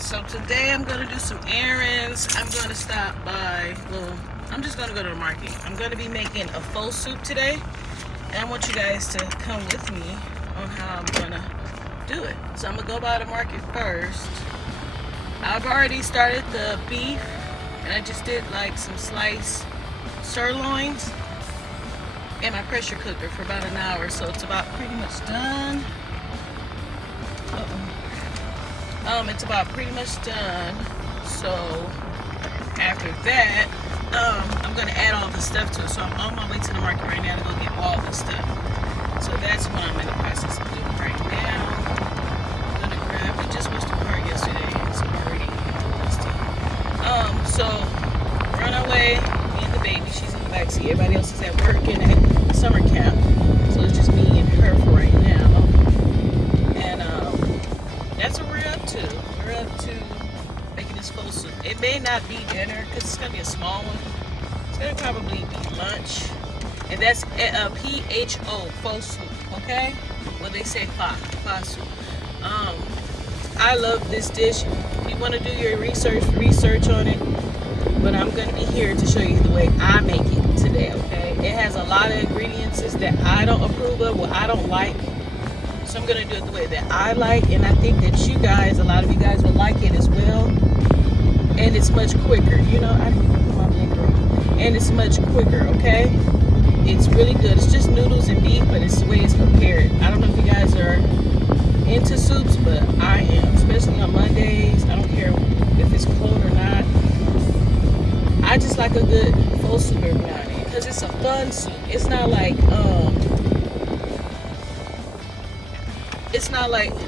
So today I'm gonna do some errands. I'm gonna stop by, well, I'm just gonna go to the market. I'm gonna be making a pho soup today, and I want you guys to come with me on how I'm gonna do it. So I'm gonna go by the market first. I've already started the beef, and I just did like some sliced sirloins in my pressure cooker for about an hour, so it's about pretty much done. It's about pretty much done. So after that, I'm gonna add all the stuff to it. So I'm on my way to the market right now to go get all the stuff. So that's what I'm in the process of doing right now. I'm gonna grab. We just washed the car yesterday, so we're already rusty. So we're on our way. Me and the baby. She's in the backseat. Everybody else is at work and at summer camp. So it's just me and her for right now. And that's what we're up to. We're up to making this pho soup. It may not be dinner because it's gonna be a small one. It's gonna probably be lunch, and that's PHO pho soup. Okay, well they say pho soup. I love this dish. If you want to do your research on it. But I'm gonna be here to show you the way I make it today. Okay, it has a lot of ingredients that I don't approve of, what I don't like. So I'm gonna do it the way that I like, and I think that you guys, a lot of you guys will like it as well. And it's much quicker, you know. I didn't even put my blinker on. And it's much quicker, okay? It's really good. It's just noodles and beef, but it's the way it's prepared. I don't know if you guys are into soups, but I am, especially on Mondays. I don't care if it's cold or not. I just like a good pho soup every now and then because it's a fun soup. It's not like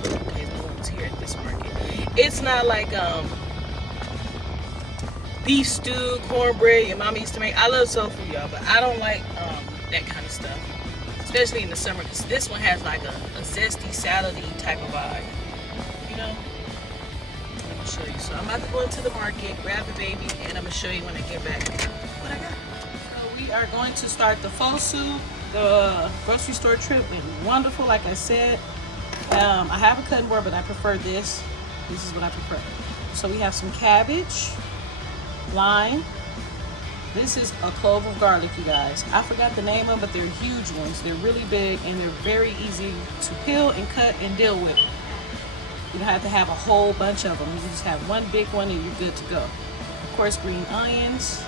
okay, no one's here at this market. It's not like beef stew, cornbread your mama used to make. I love soul food, y'all, but I don't like that kind of stuff, especially in the summer, because this one has like a zesty, salady type of vibe, you know. Let me show you. So I'm about to go into the market, grab the baby, and I'm gonna show you when I get back what I got. So we are going to start the pho soup. The grocery store trip went wonderful, like I said. I have a cutting board, but I prefer this. This is what I prefer. So we have some cabbage, lime. This is a clove of garlic, you guys. I forgot the name of them, but they're huge ones. They're really big, and they're very easy to peel and cut and deal with. You don't have to have a whole bunch of them. You can just have one big one and you're good to go. Of course, green onions,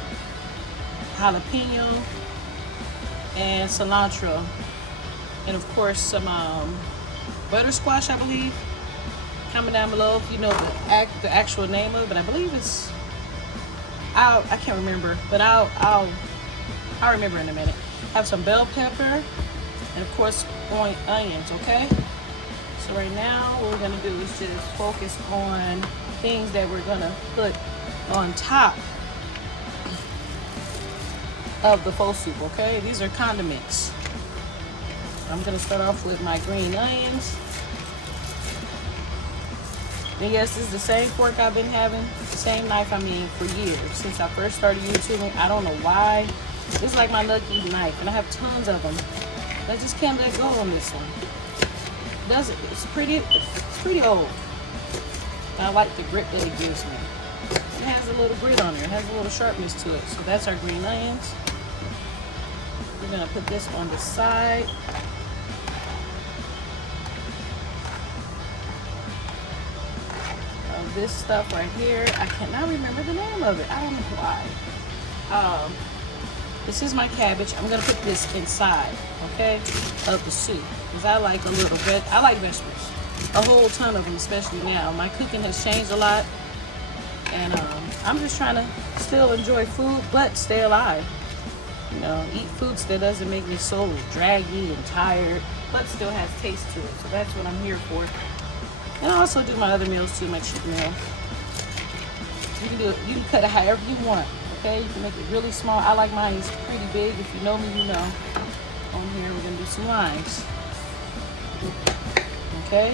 jalapeno, and cilantro. And of course, some butter squash, I believe. Comment down below if you know the actual name of it, but I believe it's, I can't remember, but I'll remember in a minute. Have some bell pepper, and of course, onions, okay? So right now, what we're gonna do is just focus on things that we're gonna put on top of the pho soup, okay? These are condiments. I'm gonna start off with my green onions. And yes, this is the same fork I've been having, the same knife, for years. Since I first started YouTubing, I don't know why. This is like my lucky knife, and I have tons of them. I just can't let go on this one. It's pretty old. I like the grit that it gives me. It has a little grit on it. It has a little sharpness to it. So that's our green onions. We're gonna put this on the side. This stuff right here, I cannot remember the name of it. I don't know why. This is my cabbage. I'm gonna put this inside, okay, of the soup, because I like I like vegetables, a whole ton of them, especially now. My cooking has changed a lot, and I'm just trying to still enjoy food, but stay alive. You know, eat foods that doesn't make me so draggy and tired, but still has taste to it. So that's what I'm here for. And I also do my other meals too, my cheat meals. You can cut it however you want, okay? You can make it really small. I like mine pretty big. If you know me, you know. On here, we're gonna do some limes. Okay?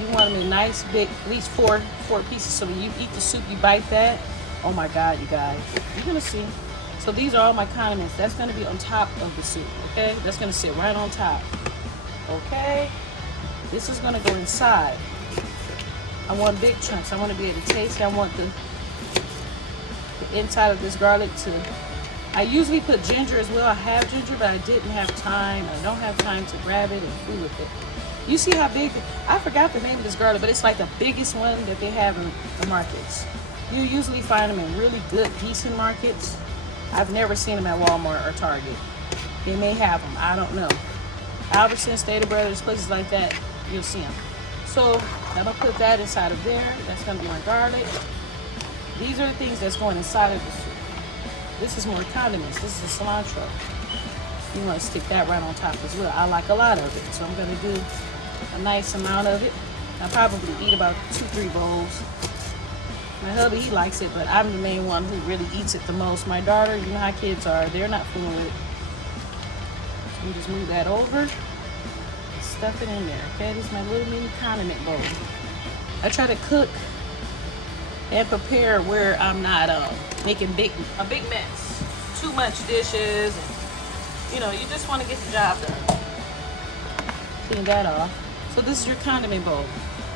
You want them in nice big, at least four pieces. So when you eat the soup, you bite that. Oh my God, you guys. You're gonna see. So these are all my condiments. That's gonna be on top of the soup, okay? That's gonna sit right on top. Okay? This is gonna go inside. I want big chunks. I want to be able to taste it. I want the inside of this garlic to, I usually put ginger as well. I have ginger, but I didn't have time. I don't have time to grab it and fool with it. You see how big, I forgot the name of this garlic, but it's like the biggest one that they have in the markets. You usually find them in really good, decent markets. I've never seen them at Walmart or Target. They may have them, I don't know. Albertsons, Stater Brothers, places like that, you'll see them. So I'm gonna put that inside of there. That's gonna be my garlic. These are the things that's going inside of the soup. This is more condiments. This is cilantro. You want to stick that right on top as well. I like a lot of it, so I'm gonna do a nice amount of it. I probably eat about 2-3 bowls. My hubby, he likes it, but I'm the main one who really eats it the most. My daughter, you know how kids are, they're not fooling with it. So you just move that over and stuff it in there, okay? This is my little mini condiment bowl. I try to cook and prepare where I'm not making a big mess. Too much dishes, and, you know, you just want to get the job done. Clean that off. So this is your condiment bowl.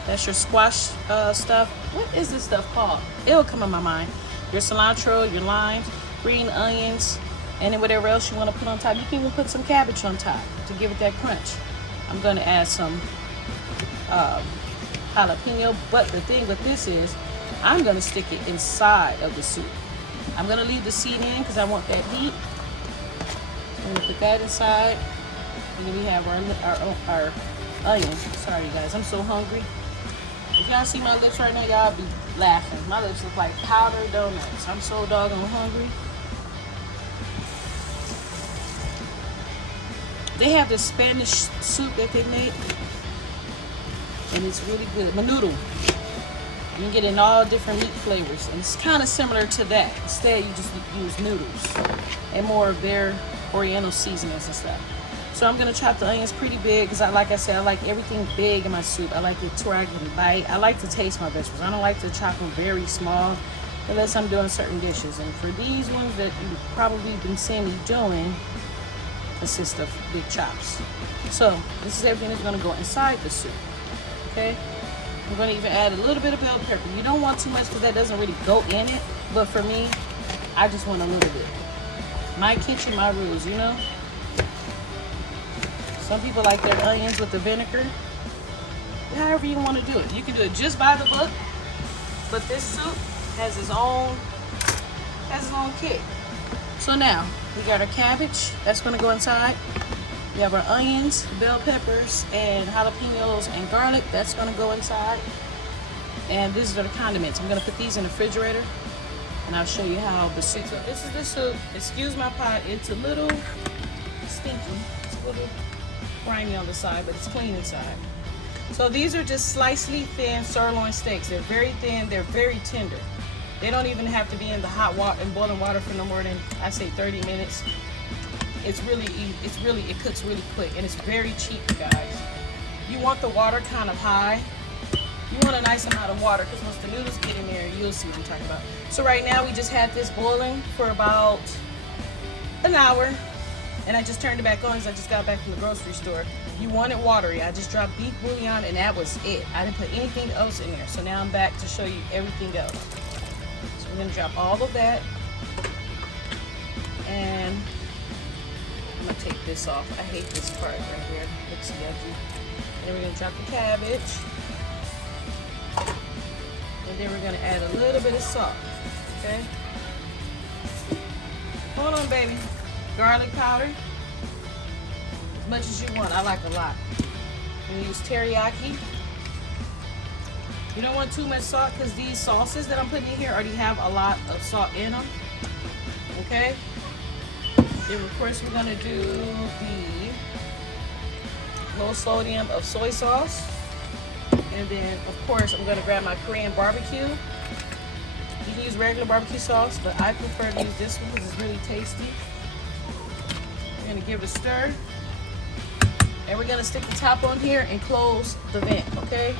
That's your squash stuff. What is this stuff called? It'll come in my mind. Your cilantro, your limes, green onions, and then whatever else you want to put on top. You can even put some cabbage on top to give it that crunch. I'm going to add some jalapeno, but the thing with this is I'm going to stick it inside of the soup. I'm going to leave the seed in because I want that heat. So I'm going to put that inside. And then we have our onions. Sorry, you guys. I'm so hungry. If y'all see my lips right now, y'all be laughing. My lips look like powdered donuts. I'm so doggone hungry. They have this Spanish soup that they make, and it's really good. Menudo. You can get it in all different meat flavors, and it's kind of similar to that. Instead, you just use noodles and more of their oriental seasonings and stuff. So I'm gonna chop the onions pretty big because like I said, I like everything big in my soup. I like it to where I can bite. I like to taste my vegetables. I don't like to chop them very small unless I'm doing certain dishes. And for these ones that you've probably been seeing me doing, consist of big chops. So this is everything that's gonna go inside the soup. Okay. I'm gonna even add a little bit of bell pepper. You don't want too much because that doesn't really go in it. But for me, I just want a little bit. My kitchen, my rules, you know. Some people like their onions with the vinegar. However you want to do it. You can do it just by the book, but this soup has its own kick. So now we got our cabbage that's going to go inside. We have our onions, bell peppers, and jalapenos and garlic that's going to go inside. And these are the condiments. I'm going to put these in the refrigerator, and I'll show you how the soup. So this is the soup. Excuse my pot. It's a little stinky. It's a little grimy on the side, but it's clean inside. So these are just slicely thin sirloin steaks. They're very thin, they're very tender. They don't even have to be in the hot water and boiling water for no more than, I say, 30 minutes. It cooks really quick, and it's very cheap, guys. You want the water kind of high. You want a nice amount of water because once the noodles get in there, you'll see what I'm talking about. So right now we just had this boiling for about an hour. And I just turned it back on because I just got back from the grocery store. You want it watery. I just dropped beef bouillon and that was it. I didn't put anything else in there. So now I'm back to show you everything else. So we're gonna drop all of that. And I'm gonna take this off. I hate this part right here. Looks yucky. And then we're gonna drop the cabbage. And then we're gonna add a little bit of salt, okay? Hold on, baby. Garlic powder, as much as you want. I like a lot. I'm gonna use teriyaki. You don't want too much salt because these sauces that I'm putting in here already have a lot of salt in them. Okay. Then of course we're gonna do the low sodium of soy sauce, and then of course I'm gonna grab my Korean barbecue. You can use regular barbecue sauce, but I prefer to use this one because it's really tasty. We're gonna give it a stir, and we're gonna stick the top on here and close the vent, okay?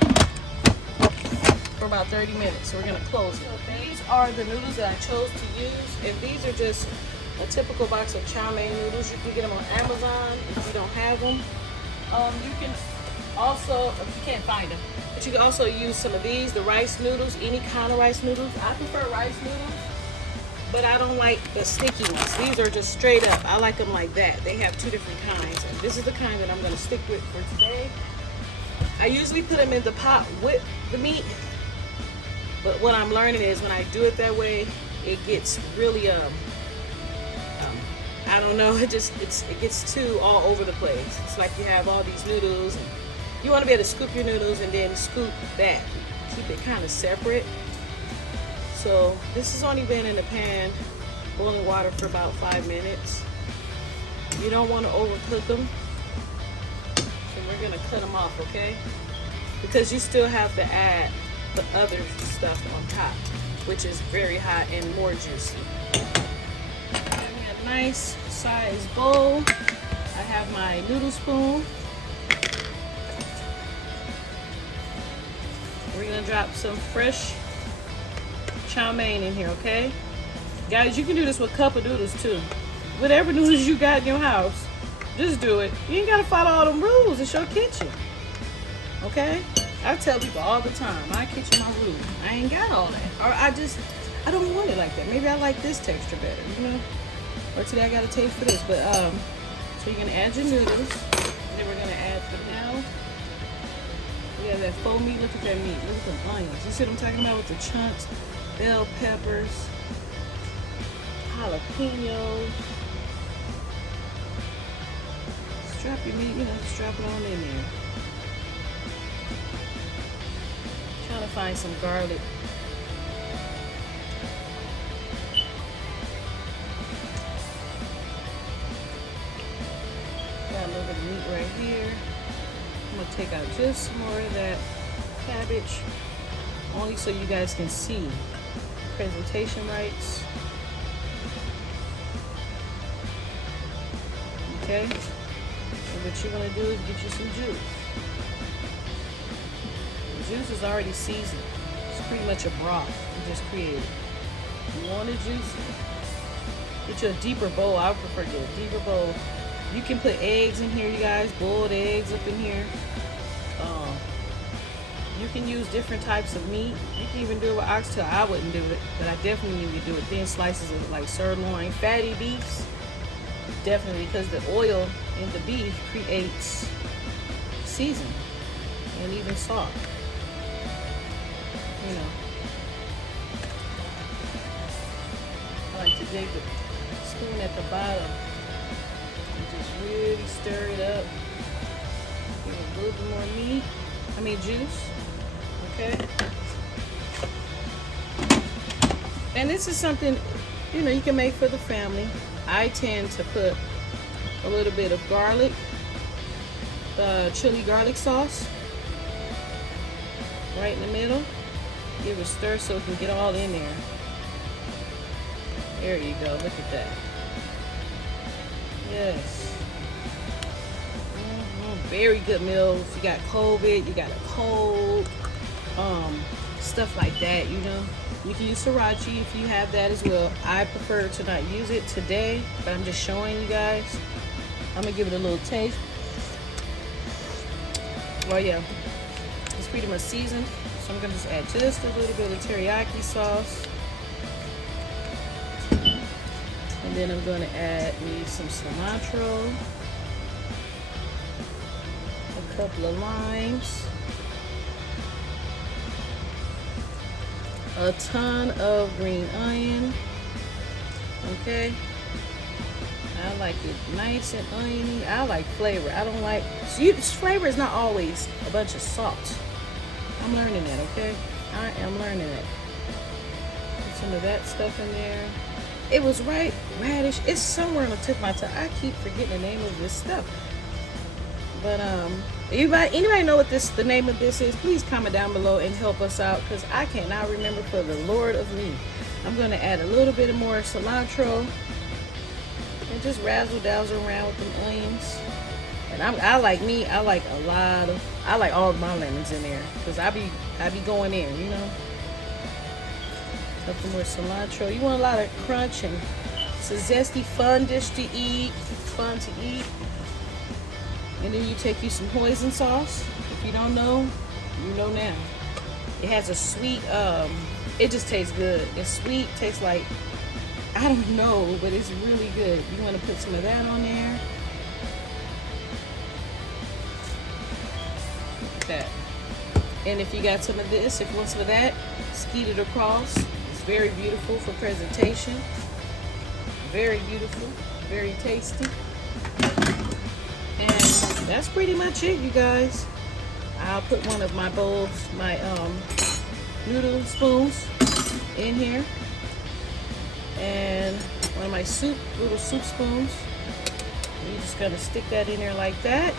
For about 30 minutes. So we're gonna close it. So these are the noodles that I chose to use, and these are just a typical box of chow mein noodles. You can get them on Amazon if you don't have them. You can also, if you can't find them, but you can also use some of these, the rice noodles, any kind of rice noodles. I prefer rice noodles, but I don't like the sticky ones. These are just straight up. I like them like that. They have two different kinds, and this is the kind that I'm gonna stick with for today. I usually put them in the pot with the meat, but what I'm learning is when I do it that way, it gets really I don't know, it gets too all over the place. It's like you have all these noodles, and you want to be able to scoop your noodles and then scoop that. Keep it kind of separate. So this has only been in the pan, boiling water for about 5 minutes. You don't want to overcook them. So we're going to cut them off, okay? Because you still have to add the other stuff on top, which is very hot and more juicy. A nice size bowl. I have my noodle spoon. We're gonna drop some fresh chow mein in here, okay? Guys, you can do this with cup of noodles too. Whatever noodles you got in your house, just do it. You ain't gotta follow all them rules. It's your kitchen, okay? I tell people all the time, my kitchen, my rules. I ain't got all that, or I don't want it like that. Maybe I like this texture better, you know? Or today I got a taste for this, but so you're gonna add your noodles, and then we're gonna add the now. We have that faux meat. Look at that meat. Look at the onions. You see what I'm talking about with the chunks, bell peppers, jalapenos. Strap your meat, you know, strap it on in there. Trying to find some garlic. Got a little bit of meat right here. I'm gonna take out just some more of that cabbage, only so you guys can see presentation rights. Okay, and what you're gonna do is get you some juice. The juice is already seasoned. It's pretty much a broth you just created. You want it juicy? Get you a deeper bowl. I would prefer to get a deeper bowl. You can put eggs in here, you guys, boiled eggs up in here. You can use different types of meat. You can even do it with oxtail. I wouldn't do it, but I definitely would do it. Thin slices of like sirloin, fatty beefs. Definitely, because the oil in the beef creates seasoning and even salt. You know, I like to take the spoon at the bottom. Just really stir it up. Give it a little bit more juice. Okay. And this is something, you know, you can make for the family. I tend to put a little bit of garlic, chili garlic sauce right in the middle. Give it a stir so it can get all in there. There you go. Look at that. Yes. Very good meal. If you got COVID, you got a cold, stuff like that, you know. You can use sriracha if you have that as well. I prefer to not use it today, but I'm just showing you guys. I'm gonna give it a little taste. Well, yeah, it's pretty much seasoned, so I'm gonna just add just a little bit of teriyaki sauce. And then I'm going to add me some cilantro, a couple of limes, a ton of green onion. Okay, I like it nice and oniony. I like flavor. I don't like, flavor is not always a bunch of salt. I'm learning that, okay? I am learning that. Put some of that stuff in there. It was right, radish. It's somewhere on the tip of my tongue. I keep forgetting the name of this stuff. But anybody know what the name of this is? Please comment down below and help us out, because I cannot remember for the Lord of me. I'm going to add a little bit more cilantro and just razzle dazzle around with them onions. And I like all of my lemons in there, because I be going in, you know. Couple more cilantro. You want a lot of crunch, and it's a zesty, fun dish to eat. It's fun to eat. And then you take you some hoisin sauce. If you don't know, you know now. It has a sweet, it just tastes good. It's sweet, tastes like, I don't know, but it's really good. You want to put some of that on there. Like that. And if you got some of this, if you want some of that, skeet it across. It's very beautiful for presentation. Very beautiful, very tasty. And that's pretty much it, you guys. I'll put one of my bowls, my noodle spoons in here. And one of my little soup spoons. You're just gonna stick that in there like that.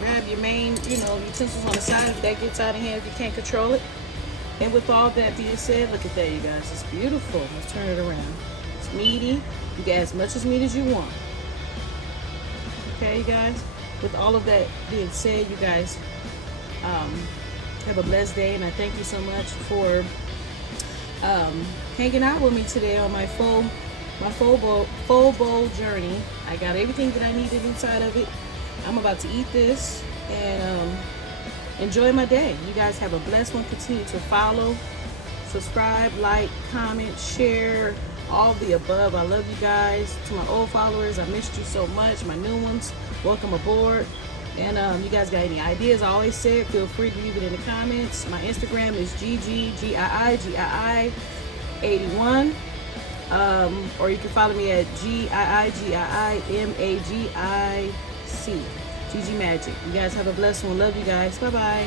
Grab your main, utensils on the side if that gets out of hand, if you can't control it. And with all that being said, look at that, you guys. It's beautiful. Let's turn it around. It's meaty. You get as much as meat as you want. Okay, you guys? With all of that being said, you guys have a blessed day, and I thank you so much for hanging out with me today on my full bowl journey. I got everything that I needed inside of it. I'm about to eat this and enjoy my day. You guys have a blessed one. Continue to follow, subscribe, like, comment, share, all the above. I love you guys. To my old followers, I missed you so much. My new ones, welcome aboard. And you guys got any ideas? I always said, feel free to leave it in the comments. My Instagram is GGGII81. Or you can follow me at GIIGIIMAGIC. GG Magic. You guys have a blessed one. Love you guys. Bye-bye.